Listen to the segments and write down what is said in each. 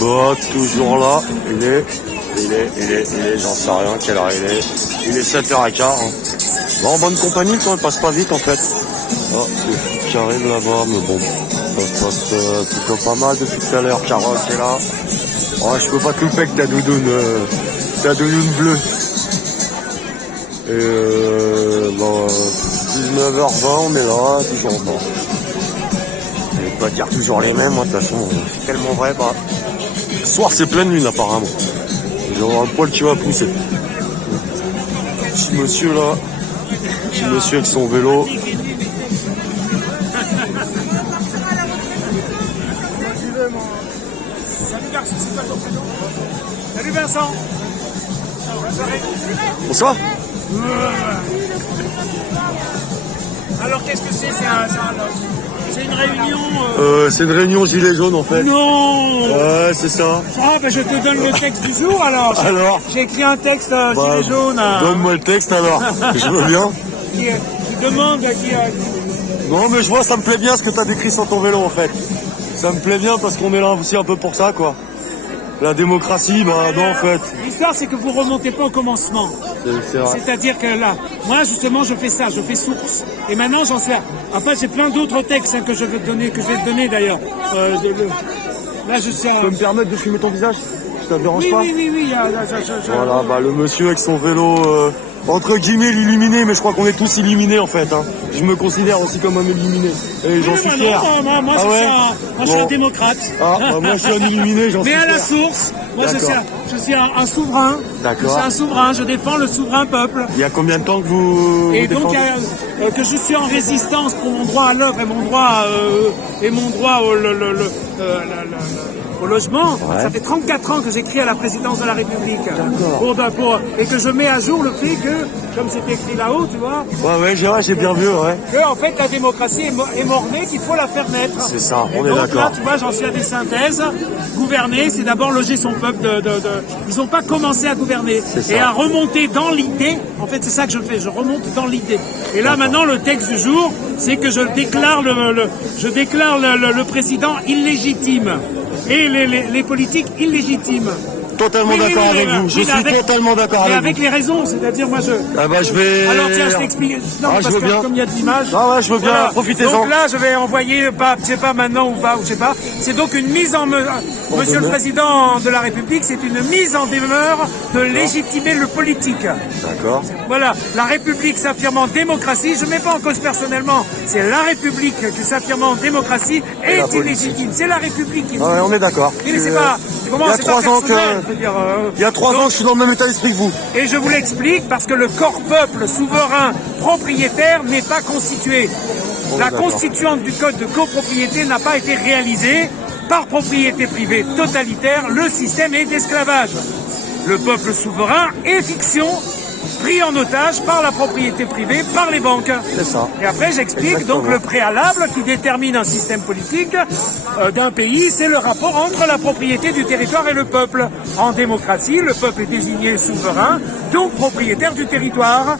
Bah, toujours là. Il est, j'en sais rien quelle heure il est. Il est 7h15. Hein. Bah, en bonne compagnie, quand elle passe pas vite en fait. Ah, le flic qui arrive là-bas, mais bon, ça se passe plutôt pas mal depuis tout à l'heure. Carole est là. Oh, je peux pas te louper avec ta doudoune bleue. Et bon, 19h20, on est là, toujours en temps. Je vais pas dire toujours les mêmes, moi, de toute façon, c'est tellement vrai, bah. Ce soir, c'est pleine lune, apparemment. J'ai un poil qui va pousser. Petit monsieur, là. Petit monsieur avec son vélo. Salut Vincent. Bonsoir. Alors qu'est-ce que c'est? C'est une réunion C'est une réunion gilet jaune en fait. Non. Ouais, c'est ça. Ah bah je te donne le texte du jour alors. Alors j'ai écrit un texte gilet jaune. Donne-moi le texte alors. Je veux bien. Tu demandes qui a... Non mais je vois, ça me plaît bien ce que tu as décrit sur ton vélo en fait. Ça me plaît bien parce qu'on est là aussi un peu pour ça quoi. La démocratie, bah non en fait. L'histoire c'est que vous remontez pas au commencement. C'est-à-dire que là, moi justement je fais ça, je fais source. Et maintenant j'en sais. Après j'ai plein d'autres textes que je vais te donner, d'ailleurs. Là je sais. Tu peux me permettre de filmer ton visage? Ça te dérange pas? Oui. Voilà, bah le monsieur avec son vélo, entre guillemets l'illuminé, mais je crois qu'on est tous illuminés en fait. Hein. Je me considère aussi comme un illuminé. Et j'en suis fier. Moi je suis un démocrate. Ah, bah, moi je suis un illuminé, j'en suis fier. Mais à la source, moi je suis un souverain. D'accord. Je suis un souverain, je défends le souverain peuple. Il y a combien de temps que vous défendez? Que je suis en résistance pour mon droit à l'œuvre et mon droit au logement. Ouais. Ça fait 34 ans que j'écris à la présidence de la République. Et que je mets à jour le fait que, comme c'est écrit là-haut, tu vois. Ouais, j'ai bien vu, ouais. Que, en fait, la démocratie est mort-née, qu'il faut la faire naître. C'est ça, on est d'accord. Là, tu vois, j'en suis à des synthèses. Gouverner, c'est d'abord loger son peuple Ils n'ont pas commencé à gouverner. Et à remonter dans l'idée. En fait, c'est ça que je fais. Je remonte dans l'idée. Et là, maintenant, le texte du jour, c'est que je déclare le président illégitime. Et les politiques illégitimes. Totalement d'accord avec vous. Je suis totalement d'accord avec vous. Avec les raisons, c'est-à-dire moi je. Ah bah je vais. Alors tiens, je t'explique. Non, parce que bien. Comme il y a de l'image. Ah ouais, je veux bien. Voilà. Profitez-en. Donc là, je vais envoyer, je sais pas maintenant ou pas, je sais pas. C'est donc une mise en Monsieur le Président de la République, c'est une mise en demeure de légitimer le politique. D'accord. Voilà, la République s'affirmant en démocratie, je ne mets pas en cause personnellement. C'est la République qui s'affirmant en démocratie est illégitime. C'est la République qui. Ah ouais, on est d'accord. Mais c'est pas. Il y a 3 ans il y a 3 ans, je suis dans le même état d'esprit que vous. Et je vous l'explique parce que le corps peuple souverain propriétaire n'est pas constitué. La constituante du code de copropriété n'a pas été réalisée. Par propriété privée totalitaire, le système est d'esclavage. Le peuple souverain est fiction, pris en otage par la propriété privée, par les banques. C'est ça. Et après, j'explique donc le préalable qui détermine un système politique d'un pays, c'est le rapport entre la propriété du territoire et le peuple. En démocratie, le peuple est désigné souverain, donc propriétaire du territoire.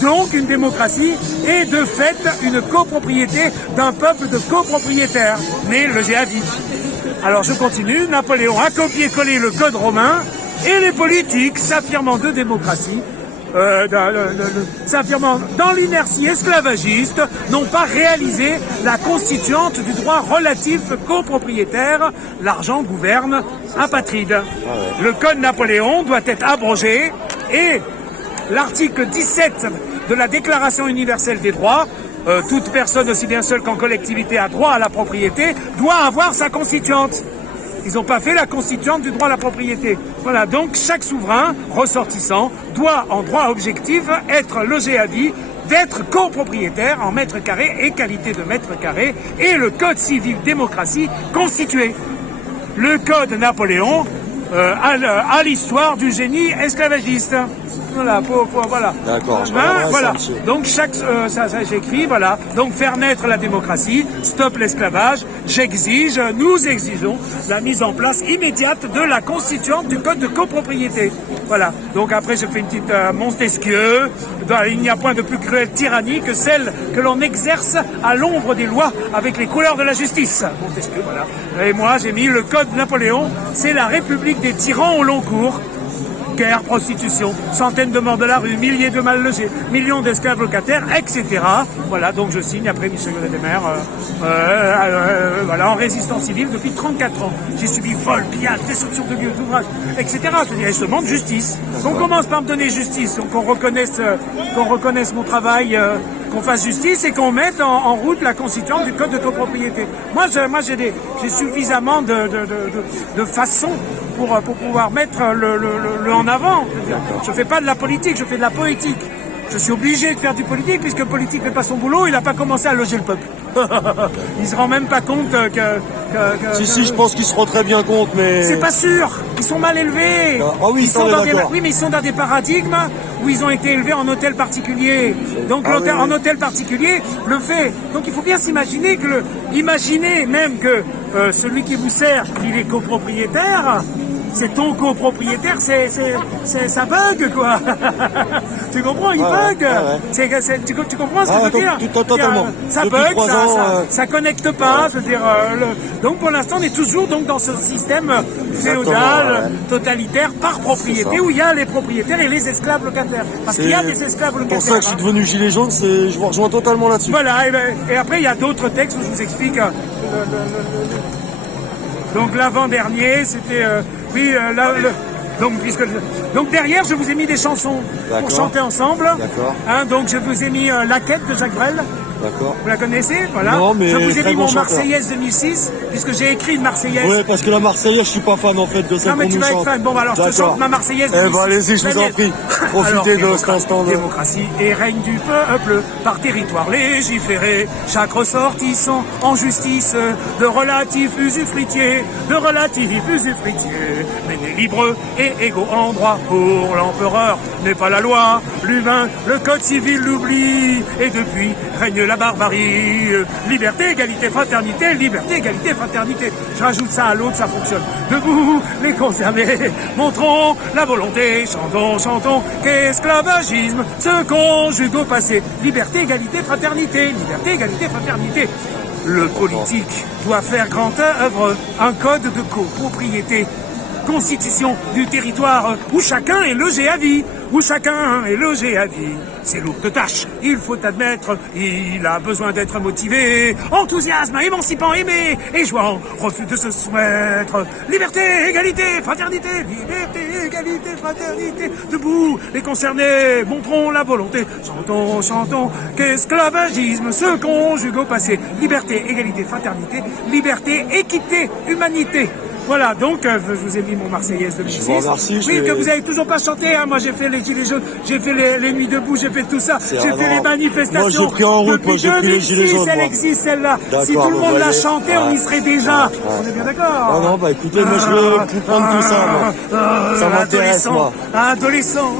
Donc une démocratie est de fait une copropriété d'un peuple de copropriétaires, né logé à vie. Alors je continue, Napoléon a copié-collé le code romain et les politiques s'affirmant de démocratie, s'affirmant dans l'inertie esclavagiste, n'ont pas réalisé la constituante du droit relatif copropriétaire. L'argent gouverne, apatride. Le code Napoléon doit être abrogé et l'article 17 de la Déclaration universelle des droits, toute personne aussi bien seule qu'en collectivité a droit à la propriété, doit avoir sa constituante. Ils n'ont pas fait la constituante du droit à la propriété. Voilà, donc chaque souverain ressortissant doit, en droit objectif, être logé à vie, d'être copropriétaire en mètres carrés et qualité de mètres carrés, et le code civil démocratie constitué. Le code Napoléon a l'histoire du génie esclavagiste. Voilà, voilà. D'accord, je Ben, regarderai ça, voilà. monsieur. Donc ça j'écris, voilà. Donc faire naître la démocratie, stop l'esclavage. J'exige, nous exigeons la mise en place immédiate de la constituante du code de copropriété. Voilà. Donc après je fais une petite Montesquieu. Il n'y a point de plus cruelle tyrannie que celle que l'on exerce à l'ombre des lois avec les couleurs de la justice. Montesquieu, voilà. Et moi j'ai mis le code Napoléon. C'est la République des tyrans au long cours. Guerre, prostitution, centaines de morts de la rue, milliers de mal logés, millions d'esclaves locataires, etc. Voilà, donc je signe après Michel Gredemer, voilà, en résistance civile depuis 34 ans. J'ai subi vol, pillage, destruction de lieux, d'ouvrages, etc. Je dirais, je demande justice. On commence par me donner justice, donc qu'on reconnaisse mon travail, qu'on fasse justice et qu'on mette en route la constituante du code de copropriété. Moi j'ai suffisamment de façons pour pouvoir mettre le en avant. Je fais pas de la politique, je fais de la poétique. Je suis obligé de faire du politique puisque le politique fait pas son boulot, il n'a pas commencé à loger le peuple. Il se rend même pas compte que Si, je pense qu'ils se rendent très bien compte, mais... C'est pas sûr, ils sont mal élevés. Ah oui, ils sont on est dans d'accord. oui, mais ils sont dans des paradigmes où ils ont été élevés en hôtel particulier. Donc en hôtel particulier, le fait. Donc il faut bien s'imaginer que imaginez même que celui qui vous sert, il est copropriétaire. C'est ton copropriétaire, ça bug quoi. Tu comprends, il bug. Tu comprends ce que je veux dire? Totalement. Ça Depuis bug, 3 ans, ça connecte pas. Je veux dire, donc pour l'instant, on est toujours donc dans ce système féodal, totalitaire, par propriété, où il y a les propriétaires et les esclaves locataires. Parce qu'il y a des esclaves locataires. C'est pour ça que je suis devenu gilet jaune, je vous rejoins totalement là-dessus. Voilà, et après il y a d'autres textes où je vous explique. Donc l'avant-dernier, c'était donc derrière, je vous ai mis des chansons pour chanter ensemble. D'accord. Hein, donc je vous ai mis La Quête de Jacques Brel. D'accord. Vous la connaissez, voilà. Non, mais je vous ai très mis bon mon chanteur. Marseillaise 2006, puisque j'ai écrit une Marseillaise. Ouais, parce que la Marseillaise, je suis pas fan en fait de ça. Non, mais tu vas être fan. Bon, alors je te chante ma Marseillaise 2006. Eh ben, allez-y, je vous en prie. Profitez de cet instant. Démocratie et règne du peuple par territoire légiféré. Chaque ressortissant en justice de relatifs usufruitiers, mais né libre et égaux en droit. Pour l'empereur n'est pas la loi, l'humain, le code civil l'oublie. Et depuis règne la barbarie. Liberté, égalité, fraternité, liberté, égalité, fraternité. Je rajoute ça à l'autre, ça fonctionne. Debout, les concernés, montrons la volonté, chantons, qu'esclavagisme se conjugue au passé. Liberté, égalité, fraternité, liberté, égalité, fraternité. Le politique doit faire grande œuvre, un code de copropriété. Constitution du territoire où chacun est logé à vie, C'est lourde tâche, il faut admettre, il a besoin d'être motivé, enthousiasme, émancipant, aimé, et jouant, refus de se soumettre. Liberté, égalité, fraternité, debout, les concernés, montrons la volonté, chantons, qu'esclavagisme se conjugue au passé. Liberté, égalité, fraternité, liberté, équité, humanité. Voilà, donc je vous ai mis mon Marseillaise 2006. Je vous remercie. Oui, que vous avez toujours pas chanté. Hein. Moi, j'ai fait les Gilets jaunes, j'ai fait les nuits debout, j'ai fait tout ça. J'ai fait les manifestations. Moi, j'ai pris en route, depuis j'ai pris les Gilets jaunes. Elle existe, celle-là. Si tout le vous monde la voyez. chantait, on y serait déjà. On est bien d'accord. Ah non, bah écoutez, moi je veux plus prendre tout ça, moi. Ça m'intéresse, moi. Adolescent.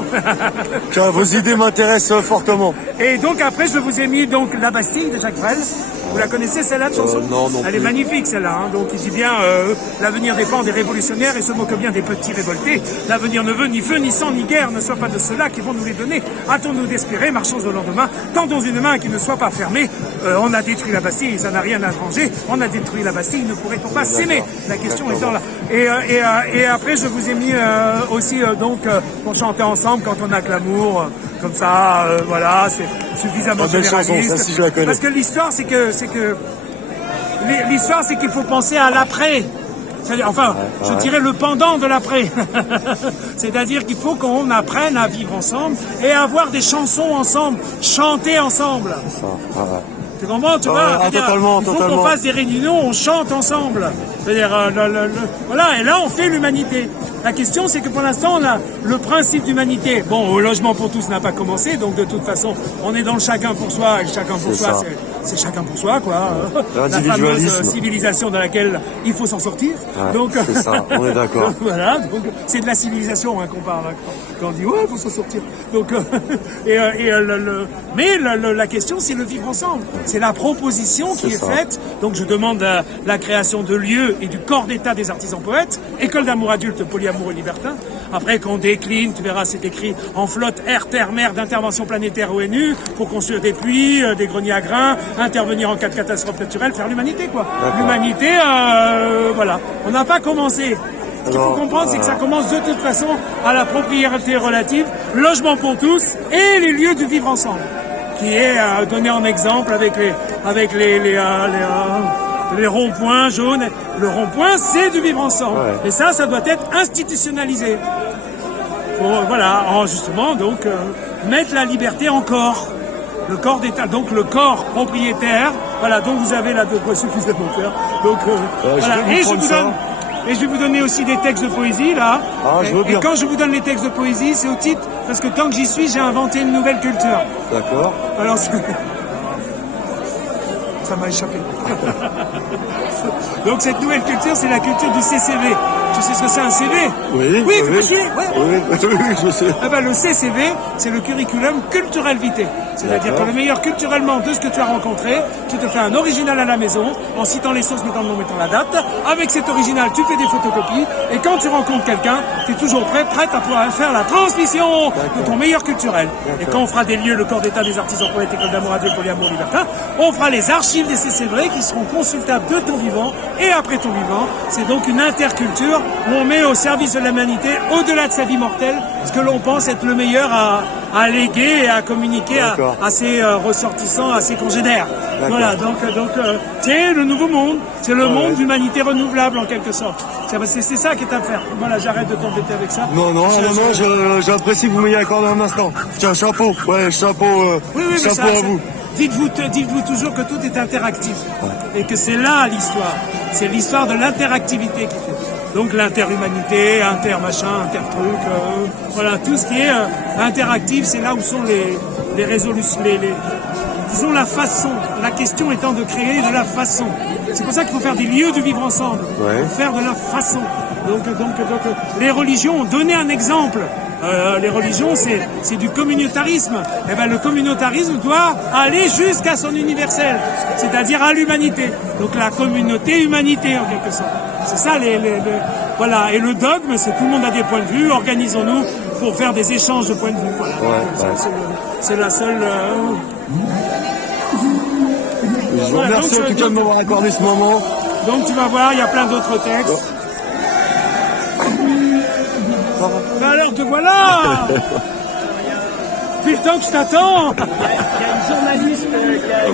Tiens, vos idées m'intéressent fortement. Et donc après, je vous ai mis donc La Bastille de Jacques Brel. Vous la connaissez celle-là de chanson? Non Elle est magnifique celle-là. Hein. Donc il dit bien l'avenir dépend des révolutionnaires et se moque bien des petits révoltés. L'avenir ne veut ni feu, ni sang, ni guerre. Ne soit pas de ceux-là qui vont nous les donner. Hâtons-nous d'espérer, marchons au lendemain. Tendons une main qui ne soit pas fermée. On a détruit la Bastille, ça n'a rien à changer. On a détruit la Bastille, ne pourrait-on pas s'aimer? La question étant là. Et après, je vous ai mis aussi donc pour chanter ensemble quand on a que l'amour. Comme ça, voilà, c'est suffisamment généraliste. Ça, si je la connais. Parce que l'histoire, c'est qu'il faut penser à l'après. Enfin, je dirais le pendant de l'après. C'est-à-dire qu'il faut qu'on apprenne à vivre ensemble et à avoir des chansons ensemble, chanter ensemble. Ça, Tu comprends, tu vois? totalement, Il faut qu'on fasse des réunions, on chante ensemble. C'est-à-dire, voilà, et là on fait l'humanité. La question, c'est que pour l'instant, on a le principe d'humanité. Bon, au logement pour tous n'a pas commencé, donc de toute façon, on est dans le chacun pour soi, et le chacun pour soi, c'est chacun pour soi, quoi. La fameuse civilisation dans laquelle il faut s'en sortir. Ouais, donc, c'est ça, on est d'accord. Voilà, donc c'est de la civilisation hein, qu'on parle, hein, quand on dit ouais, il faut s'en sortir. Donc, mais la question, c'est le vivre ensemble. C'est la proposition qui est faite. Donc je demande la création de lieux et du corps d'état des artisans poètes, école d'amour adulte, polyamour et libertin. Après qu'on décline, tu verras, c'est écrit en flotte, air, terre, mer, d'intervention planétaire ONU, pour construire des puits, des greniers à grains, intervenir en cas de catastrophe naturelle, faire l'humanité, quoi. L'humanité, voilà. On n'a pas commencé. Ce qu'il faut comprendre, c'est que ça commence de toute façon à la propriété relative, logement pour tous et les lieux du vivre ensemble, qui est donné en exemple avec les ronds-points jaunes. Le rond-point, c'est du vivre ensemble. Ouais. Et ça doit être institutionnalisé. Pour, voilà, justement, donc, mettre la liberté en corps. Le corps d'État, donc le corps propriétaire. Voilà, donc vous avez là de quoi suffisamment faire. Donc, voilà. Et je vais vous donner aussi des textes de poésie, là. Ah, je veux bien. Et quand je vous donne les textes de poésie, c'est au titre, parce que tant que j'y suis, j'ai inventé une nouvelle culture. D'accord. Alors, ça m'a échappé. Donc cette nouvelle culture, c'est la culture du CCV. Tu sais ce que c'est un CV? Oui. Oui, vous me suivez? Oui, je sais. Eh ben, le CCV, c'est le curriculum culturel vitae. C'est-à-dire que le meilleur culturellement de ce que tu as rencontré, tu te fais un original à la maison, en citant les sources, mettant le nom, mettant la date. Avec cet original, tu fais des photocopies. Et quand tu rencontres quelqu'un, tu es toujours prête à pouvoir faire la transmission de ton meilleur culturel. Et quand on fera des lieux, le corps d'état des artisans poètes, école d'amour adulte, polyamour, libertin, on fera les archives des CCV qui seront consultables de ton vivant et après ton vivant. C'est donc une interculture où on met au service de l'humanité, au-delà de sa vie mortelle, ce que l'on pense être le meilleur à léguer et à communiquer à ses ressortissants, à ses congénères. Voilà, donc c'est le nouveau monde, c'est le monde d'humanité renouvelable en quelque sorte. C'est ça qui est à faire. Voilà, j'arrête de t'embêter avec ça. Non, j'apprécie que vous m'ayez accordé un instant. Tiens, chapeau, chapeau à vous. Dites-vous toujours que tout est interactif et que c'est là l'histoire. C'est l'histoire de l'interactivité qui fait. Donc l'interhumanité, inter-machin, inter-truc, voilà, tout ce qui est interactif, c'est là où sont les résolutions, disons la façon. La question étant de créer de la façon. C'est pour ça qu'il faut faire des lieux de vivre ensemble. Faire de la façon. Donc les religions ont donné un exemple. Les religions, c'est du communautarisme. Et ben le communautarisme doit aller jusqu'à son universel, c'est-à-dire à l'humanité. Donc la communauté humanité en quelque sorte. C'est ça voilà. Et le dogme, c'est tout le monde a des points de vue. Organisons-nous pour faire des échanges de points de vue. Voilà. C'est la seule. Je vous remercie en tout cas de m'avoir accordé ce moment. Donc tu vas voir, il y a plein d'autres textes. Alors te voilà. Depuis le temps que je t'attends. Il y a une journaliste qui a